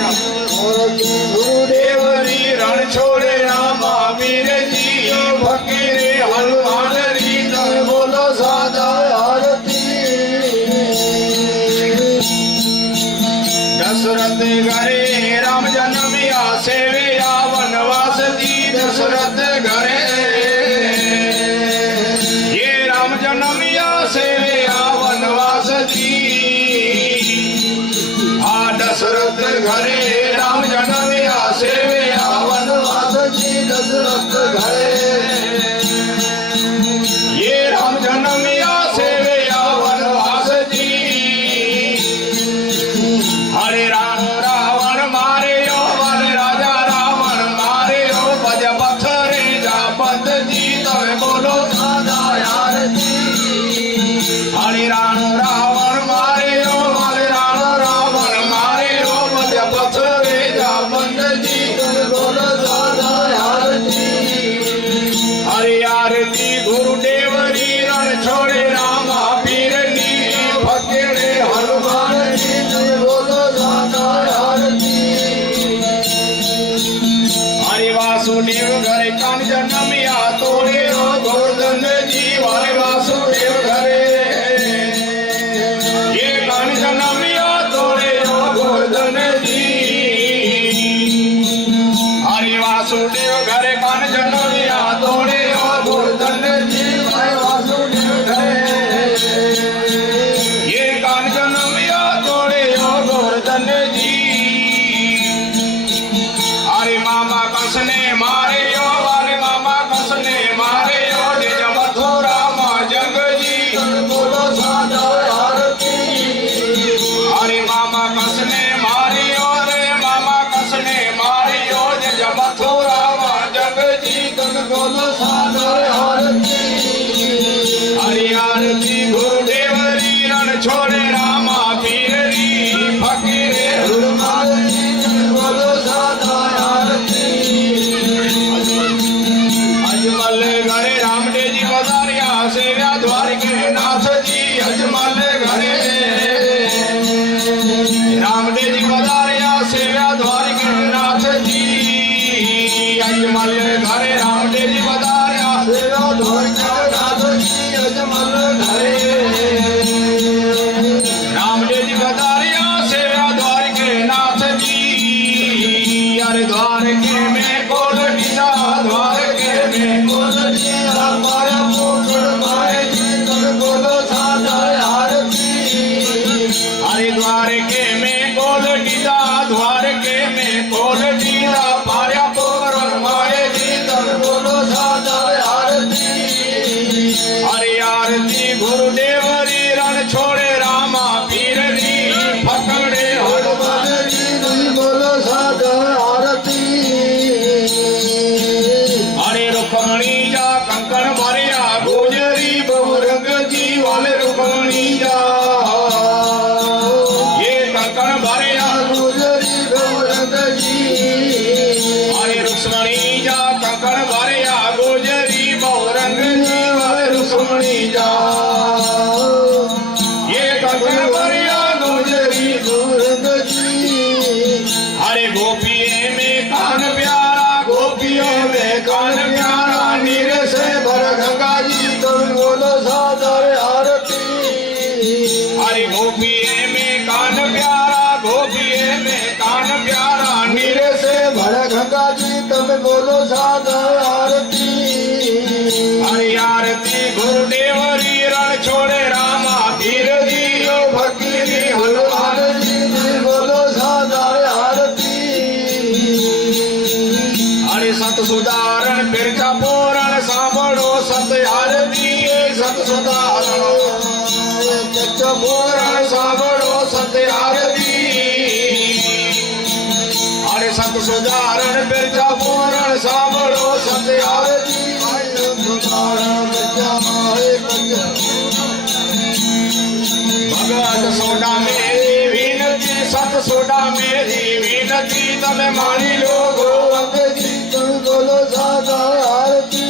गुरुदेव री रण छोड़े रामा वीर जी फकीर हनुमान री तम बोलो सादा आरती दशरथ घरे राम जन्मिया सेवया वनवास दी दशरथ घरे ये राम जन्मिया सेवया वनवास दी दशरथ घरे राम जन्मिया सेवया वनवास जी दशरथ घरे ये राम जन्मिया सेवया वनवास जी हरे राम रावण मारे ओ वन राजा रावण मारे ओ भज पत्थरे जापत जी तमे बोलो सादा आरती हरे राम रावण मारे ओ वन रावण मारे ओ भज पत्थरे जापत जी तमे बोलो सादा आरती हरे आरती गुरुदेव री रण छोड़े रामा पीर नी फकीरे हनुमान जी तमे बोलो सादा आरती हरे वासुदेव घरे कान जन्मिया तोड़े ओ गोवर्धन जी हरे वासुदेव घरे ये कान जन्मिया तोड़े ओ गोवर्धन जी हरे वासुदेव घरे कान जन्मिया तोड़े ओ गोवर्धन जी हरे वासुदेव घरे ये कान जन्मिया तोड़े ओ गोवर्धन जी हरे मामा कसने मारे ओ वाले मामा कसने मारे ओ निज मथुरा मा जंग जी बोलो सादा आरती हरे मामा कसने मारे ओ रे मामा कसने मारे ओ निज मथुरा मा जंग जी बोलो सादा आरती हरे आरती गुरुदेव री रण छोड़े रामा पीर री फकीरे हनुमान जी बोलो सादा अजमल घरे रामदेव जी पधारिया सेव्या द्वार के नाथ जी अजमल घरे रामदेव जी पधारिया सेव्या द्वार के नाथ जी अजमल घरे रामदेव जी पधारिया सेव्या द्वार के नाथ जी अजमल घरे रामदेव जी पधारिया सेव्या द्वार के नाथ जी अरे द्वार के में कोल टीला द्वार के में कोल टीला माया पोखर माए जी तम बोलो सादा आरती हरे द्वार के में कोल टीला द्वार के में कोल टीला माया पोखर माए जी तम बोलो सादा आरती हरे आरती गुरुदेव री रण छोड़े रामा पीर री पकड़े हनुमान जी तम बोलो सादा आरती हरे रुक्मणी जा कंकण भरिया गुजरी बहुरंग जी वाले रुक्मणी जा ये कंकण भरिया गुजरी बहुरंग जी हरे रुक्मणी जा कंकण भरिया गुजरी बहुरंग जी वाले रुक्मणी जा ये कंकण भरिया गुजरी बहुरंग जी हरे गोपिये में कान प्यारा गोपियों में कान प्यारा नीर से भर गंगा जी तुम बोलो सादा आरती हरे गोपिये में कान प्यारा गोपिये में कान प्यारा नीर से भर गंगा जी तुम बोलो सादा आरती हरे आरती गुरुदेव री रण छोड़े रामा पीर जी ओ फकीरी हनुमान जी तुम बोलो सादा आरती हरे सत सुधारण बिरजा पोरण सांभळो सत आरती सत सुधारण पोरण सांभळो सत आरती हरे सत सुधारण बिरजा पोरण सांभळो सत आरती भगत सोडा मेरी विनती सत सोडा मेरी विनती तमे मानी लो गोवंत जी तुम बोलो सादा आरती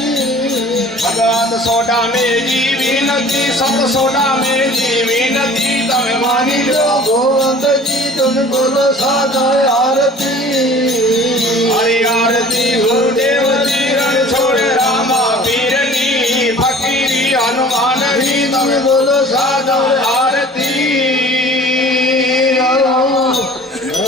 भगत सोडा मेरी विनती सत सोडा मेरी विनती ગોવર્ધનજી તમે માની લો ગોવંતજી તમે બોલો સાધાય આરતી